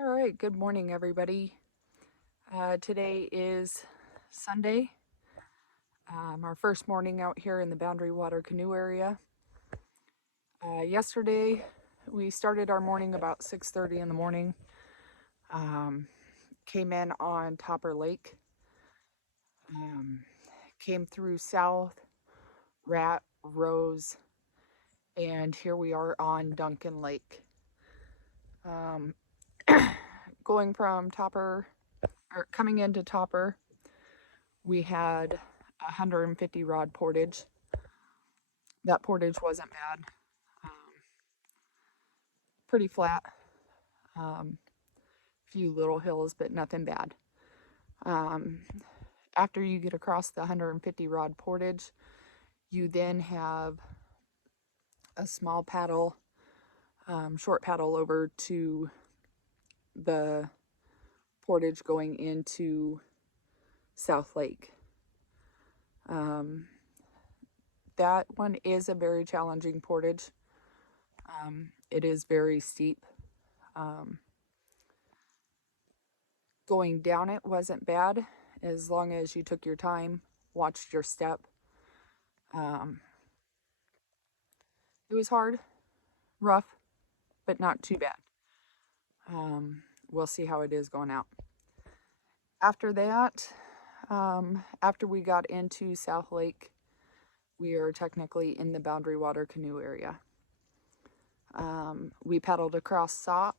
All right, good morning, everybody. Today is Sunday, our first morning out here in the Boundary Water Canoe area. Yesterday, we started our morning about 6:30 in the morning. Came in on Topper Lake, came through South, Rat, Rose, and here we are on Duncan Lake. Going from Topper, or coming into Topper, we had 150 rod portage. That portage wasn't bad. Pretty flat. Few little hills, but nothing bad. After you get across the 150 rod portage, you then have a small paddle, short paddle over to the portage going into SouthLake. That one is a very challenging portage. It is very steep. Going down it wasn't bad as long as you took your time, watched your step. It was hard, rough, but not too bad. We'll see how it is going out. After that, after we got into SouthLake, we are technically in the Boundary Water Canoe area. We paddled across south,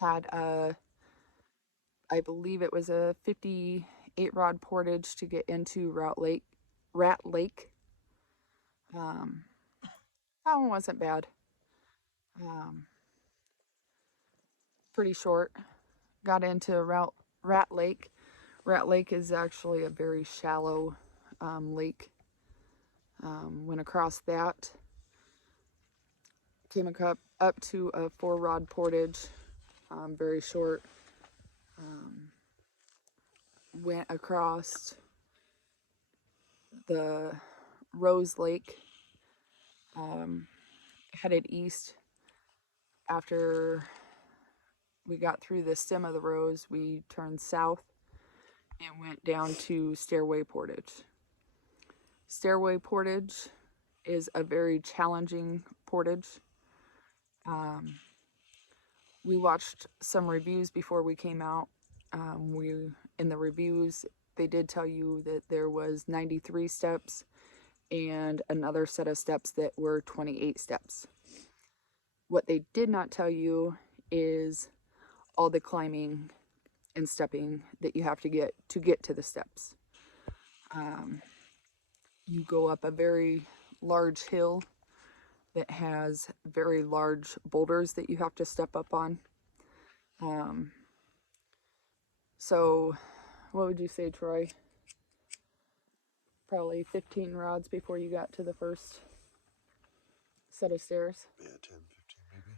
had I believe it was a 58 rod portage to get into Rat Lake. That one wasn't bad. Pretty short. Got into Rat Lake. Rat Lake is actually a very shallow lake. Went across that. Came up to a 4 rod portage. Very short. Went across the Rose Lake. Headed east. After we got through the stem of the Rose, we turned south and went down to Stairway Portage. Stairway Portage is a very challenging portage. We watched some reviews before we came out. In the reviews, they did tell you that there was 93 steps and another set of steps that were 28 steps. What they did not tell you is all the climbing and stepping that you have to get to the steps. You go up a very large hill that has very large boulders that you have to step up on. So what would you say, Troy? Probably 15 rods before you got to the first set of stairs. Yeah, 10, 15 maybe.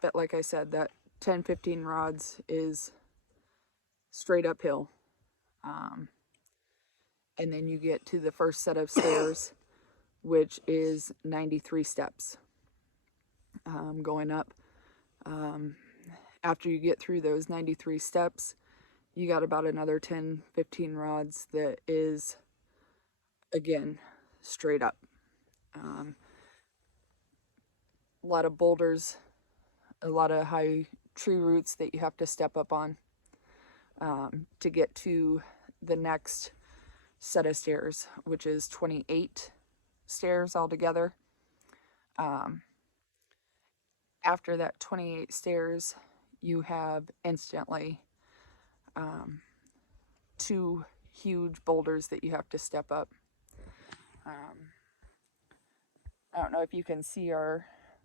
But like I said, that 10, 15 rods is straight uphill. And then you get to the first set of stairs, which is 93 steps going up. After you get through those 93 steps, you got about another 10, 15 rods that is, again, straight up. A lot of boulders, a lot of high tree roots that you have to step up on to get to the next set of stairs, which is 28 stairs altogether. After that 28 stairs, you have instantly 2 huge boulders that you have to step up. I don't know if you can see our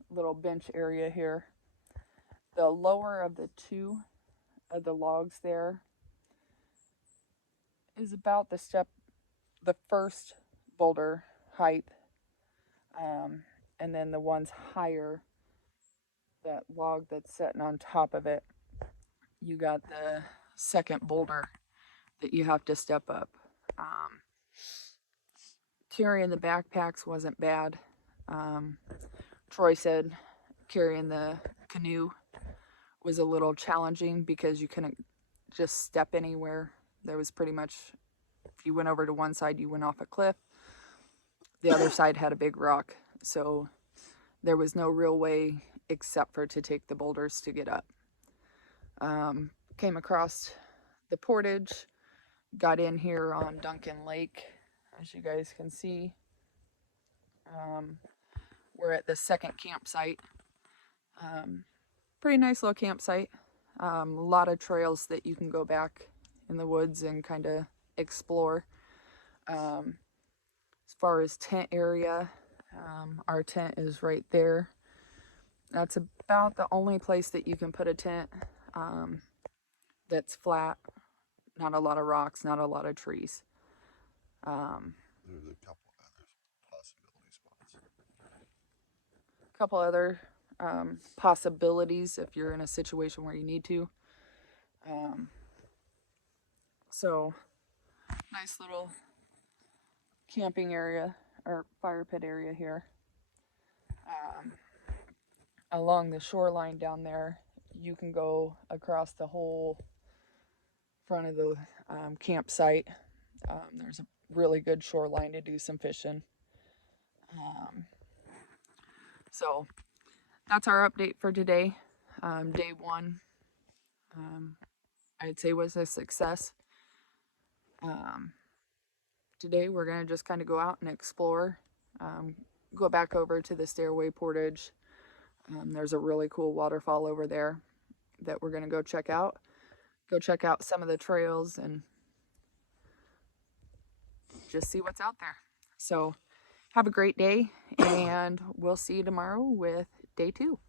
little bench area here. The lower of the 2 of the logs there is about the first boulder height, and then the ones higher, that log that's sitting on top of it, you got the second boulder that you have to step up. Carrying the backpacks wasn't bad. Troy said carrying the canoe was a little challenging because you couldn't just step anywhere. There was pretty much, if you went over to one side, you went off a cliff. The other side had a big rock, so there was no real way except for to take the boulders to get up. Came across the portage, got in here on Duncan Lake, as you guys can see. We're at the second campsite. Pretty nice little campsite. A lot of trails that you can go back in the woods and kind of explore. As far as tent area, our tent is right there. That's about the only place that you can put a tent that's flat. Not a lot of rocks, not a lot of trees. There's a couple other possibility spots. A couple other possibilities if you're in a situation where you need to. So, nice little camping area or fire pit area here. Along the shoreline down there, you can go across the whole front of the campsite. There's a really good shoreline to do some fishing. So that's our update for today. Day one, I'd say, was a success. Today we're going to just kind of go out and explore. Go back over to the Stairway Portage. There's a really cool waterfall over there that we're going to go check out. Go check out some of the trails and just see what's out there. So have a great day, and we'll see you tomorrow with day 2.